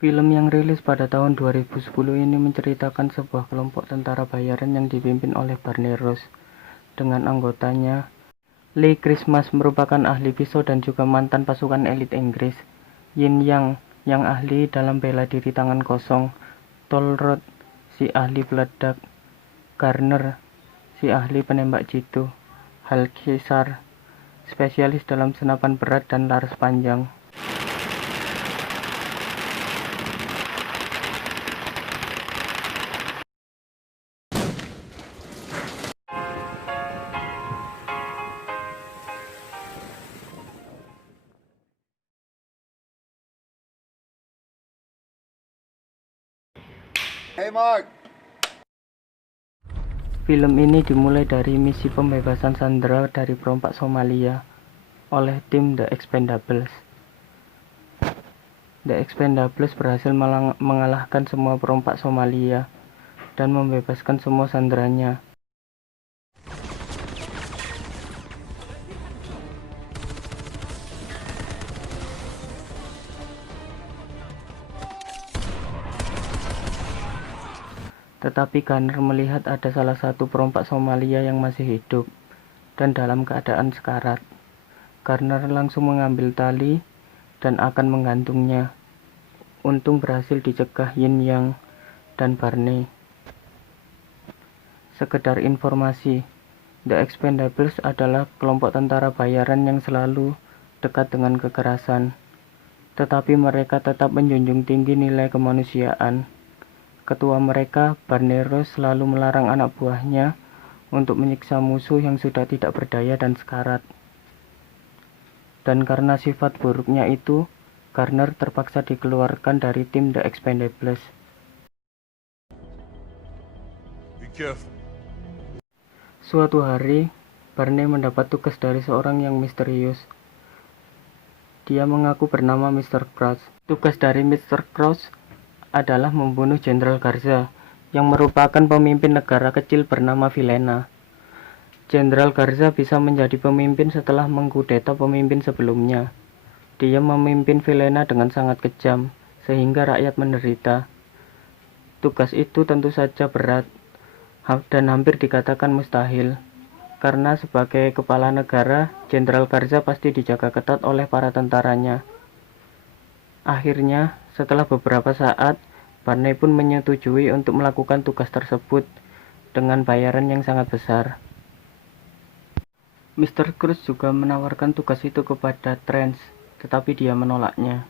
Film yang rilis pada tahun 2010 ini menceritakan sebuah kelompok tentara bayaran yang dipimpin oleh Barney Rose. Dengan anggotanya, Lee Christmas merupakan ahli pisau dan juga mantan pasukan elit Inggris. Yin Yang, yang ahli dalam bela diri tangan kosong. Tolrod, si ahli peledak. Garner, si ahli penembak jitu. Halkisar, spesialis dalam senapan berat dan laras panjang. Hey Mark. Film ini dimulai dari misi pembebasan sandera dari perompak Somalia oleh tim The Expendables. The Expendables berhasil mengalahkan semua perompak Somalia dan membebaskan semua sanderanya. Tetapi Garner melihat ada salah satu perompak Somalia yang masih hidup dan dalam keadaan sekarat. Garner langsung mengambil tali dan akan menggantungnya. Untung berhasil dicegah Yin Yang dan Barney. Sekedar informasi, The Expendables adalah kelompok tentara bayaran yang selalu dekat dengan kekerasan, tetapi mereka tetap menjunjung tinggi nilai kemanusiaan. Ketua mereka, Barney Rose, selalu melarang anak buahnya untuk menyiksa musuh yang sudah tidak berdaya dan sekarat. Dan karena sifat buruknya itu, Garner terpaksa dikeluarkan dari tim The Expendables. Be careful. Suatu hari, Barney mendapat tugas dari seorang yang misterius. Dia mengaku bernama Mr. Krauss. Tugas dari Mr. Krauss adalah membunuh Jenderal Garza, yang merupakan pemimpin negara kecil bernama Villena. Jenderal Garza bisa menjadi pemimpin setelah mengkudeta pemimpin sebelumnya. Dia memimpin Villena dengan sangat kejam, sehingga rakyat menderita. Tugas itu tentu saja berat, dan hampir dikatakan mustahil, karena sebagai kepala negara, Jenderal Garza pasti dijaga ketat oleh para tentaranya. Akhirnya, setelah beberapa saat, Barney pun menyetujui untuk melakukan tugas tersebut dengan bayaran yang sangat besar. Mr. Cruz juga menawarkan tugas itu kepada Trance, tetapi dia menolaknya.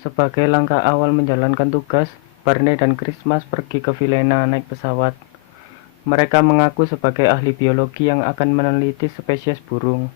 Sebagai langkah awal menjalankan tugas, Barney dan Christmas pergi ke Villena naik pesawat. Mereka mengaku sebagai ahli biologi yang akan meneliti spesies burung,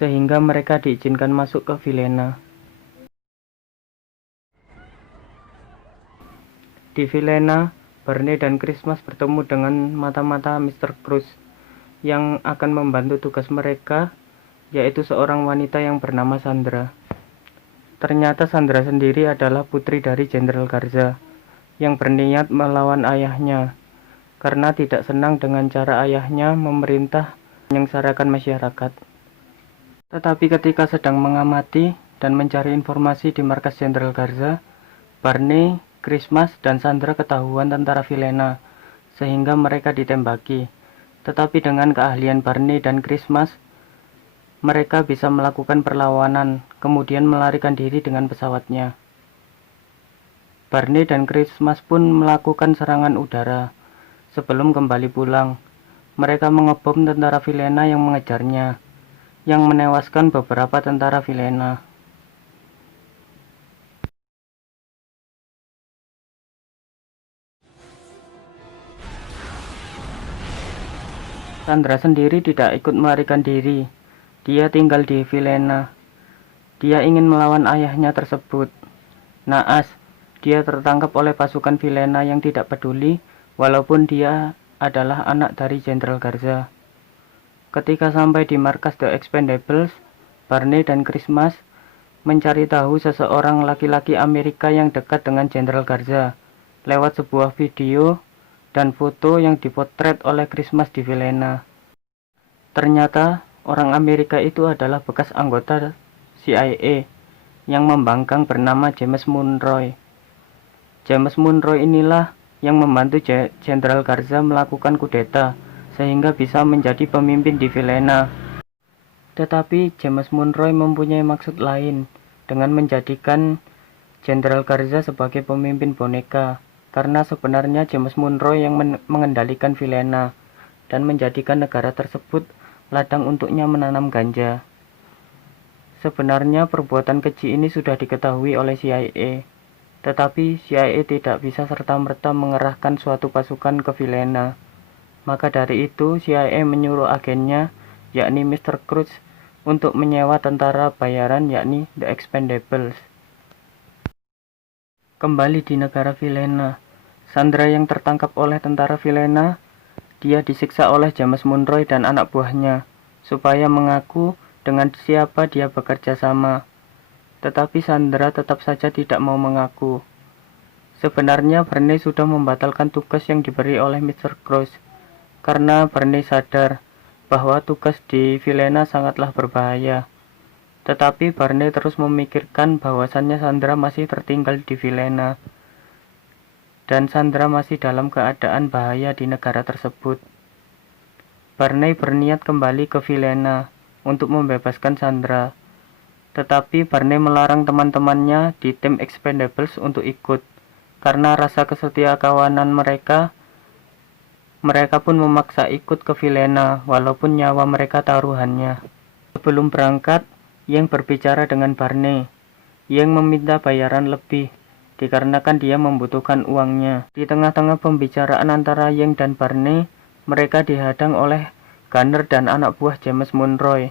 sehingga mereka diizinkan masuk ke Villena. Di Villena, Barney dan Christmas bertemu dengan mata-mata Mr. Cruz yang akan membantu tugas mereka, yaitu seorang wanita yang bernama Sandra. Ternyata Sandra sendiri adalah putri dari Jenderal Garza yang berniat melawan ayahnya karena tidak senang dengan cara ayahnya memerintah menyengsarakan masyarakat. Tetapi ketika sedang mengamati dan mencari informasi di markas Jenderal Garza, Barney, Christmas, dan Sandra ketahuan tentara Villena, sehingga mereka ditembaki. Tetapi dengan keahlian Barney dan Christmas, mereka bisa melakukan perlawanan, kemudian melarikan diri dengan pesawatnya. Barney dan Christmas pun melakukan serangan udara. Sebelum kembali pulang, mereka mengebom tentara Villena yang mengejarnya, yang menewaskan beberapa tentara Villena. Sandra sendiri tidak ikut melarikan diri. Dia tinggal di Villena. Dia ingin melawan ayahnya tersebut. Naas, dia tertangkap oleh pasukan Villena yang tidak peduli, walaupun dia adalah anak dari Jenderal Garza. Ketika sampai di markas The Expendables, Barney dan Christmas mencari tahu seseorang laki-laki Amerika yang dekat dengan Jenderal Garza lewat sebuah video dan foto yang dipotret oleh Christmas di Villena. Ternyata orang Amerika itu adalah bekas anggota CIA yang membangkang bernama James Monroe. James Monroe inilah yang membantu Jenderal Garza melakukan kudeta sehingga bisa menjadi pemimpin di Vilhena. Tetapi James Monroe mempunyai maksud lain dengan menjadikan Jenderal Garza sebagai pemimpin boneka, karena sebenarnya James Monroe yang mengendalikan Vilhena dan menjadikan negara tersebut ladang untuknya menanam ganja. Sebenarnya perbuatan keji ini sudah diketahui oleh CIA, tetapi CIA tidak bisa serta-merta mengerahkan suatu pasukan ke Vilhena. Maka dari itu CIA menyuruh agennya, yakni Mr. Cruz, untuk menyewa tentara bayaran yakni The Expendables. Kembali di negara Vilhena, Sandra yang tertangkap oleh tentara Vilhena, dia disiksa oleh James Monroe dan anak buahnya, supaya mengaku dengan siapa dia bekerja sama. Tetapi Sandra tetap saja tidak mau mengaku. Sebenarnya Barney sudah membatalkan tugas yang diberi oleh Mr. Cruz, karena Barney sadar bahwa tugas di Vilhena sangatlah berbahaya. Tetapi Barney terus memikirkan bahwasannya Sandra masih tertinggal di Vilhena, dan Sandra masih dalam keadaan bahaya di negara tersebut. Barney berniat kembali ke Vilhena untuk membebaskan Sandra, tetapi Barney melarang teman-temannya di tim Expendables untuk ikut, karena rasa kesetiakawanan mereka pun memaksa ikut ke Vilhena walaupun nyawa mereka taruhannya. Sebelum berangkat, Yang berbicara dengan Barney. Yang meminta bayaran lebih, dikarenakan dia membutuhkan uangnya. Di tengah-tengah pembicaraan antara Yang dan Barney, mereka dihadang oleh Gunner dan anak buah James Monroe.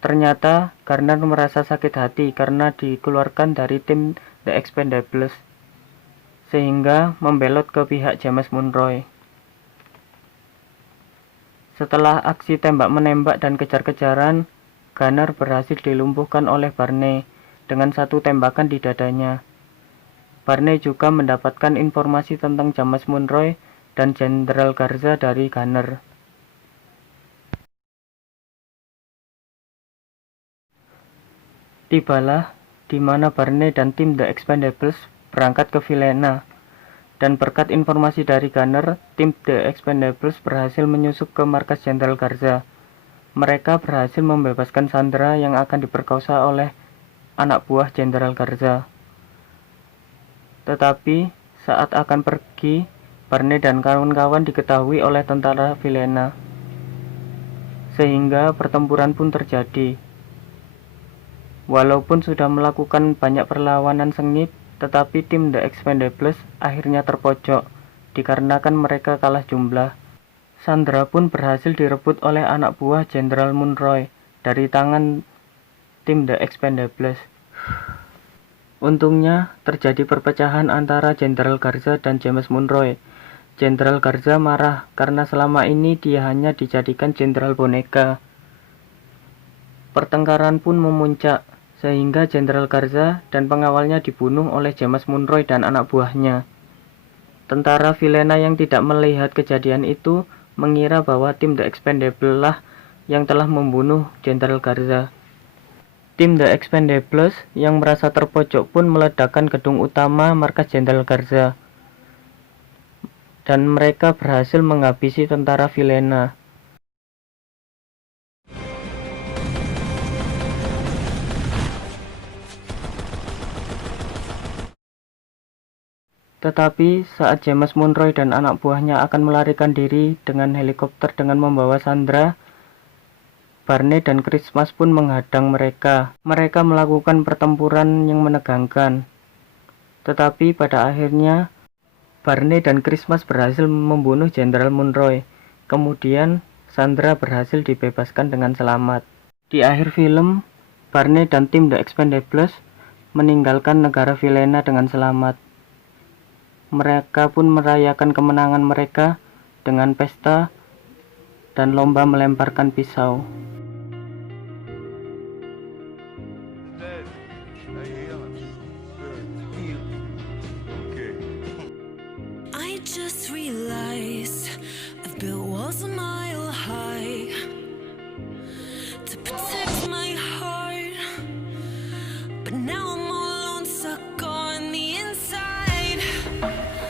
Ternyata Gunner merasa sakit hati karena dikeluarkan dari tim The Expendables, sehingga membelot ke pihak James Monroe. Setelah aksi tembak-menembak dan kejar-kejaran, Gunner berhasil dilumpuhkan oleh Barney dengan satu tembakan di dadanya. Barney juga mendapatkan informasi tentang James Monroe dan Jenderal Garza dari Gunner. Tibalah di mana Barney dan tim The Expendables berangkat ke Vilhena, dan berkat informasi dari Gunner, tim The Expendables berhasil menyusup ke markas Jenderal Garza. Mereka berhasil membebaskan Sandra yang akan diperkosa oleh anak buah Jenderal Garza. Tetapi saat akan pergi, Barney dan kawan-kawan diketahui oleh tentara Vilhena, sehingga pertempuran pun terjadi. Walaupun sudah melakukan banyak perlawanan sengit, tetapi tim The Expendables akhirnya terpojok dikarenakan mereka kalah jumlah. Sandra pun berhasil direbut oleh anak buah Jenderal Monroe dari tangan tim The Expendables. Untungnya terjadi perpecahan antara Jenderal Garza dan James Monroe. Jenderal Garza marah karena selama ini dia hanya dijadikan jenderal boneka. Pertengkaran pun memuncak, sehingga Jenderal Garza dan pengawalnya dibunuh oleh James Monroe dan anak buahnya. Tentara Vilhena yang tidak melihat kejadian itu mengira bahwa tim The Expendables lah yang telah membunuh Jenderal Garza. Tim The Expendables yang merasa terpojok pun meledakkan gedung utama markas Jenderal Garza, dan mereka berhasil menghabisi tentara Vilhena. Tetapi saat James Monroe dan anak buahnya akan melarikan diri dengan helikopter dengan membawa Sandra, Barney dan Christmas pun menghadang mereka. Mereka melakukan pertempuran yang menegangkan. Tetapi pada akhirnya, Barney dan Christmas berhasil membunuh Jenderal Monroe. Kemudian, Sandra berhasil dibebaskan dengan selamat. Di akhir film, Barney dan tim The Expendables meninggalkan negara Vilhena dengan selamat. Mereka pun merayakan kemenangan mereka dengan pesta dan lomba melemparkan pisau. Dead. I hear him. Good.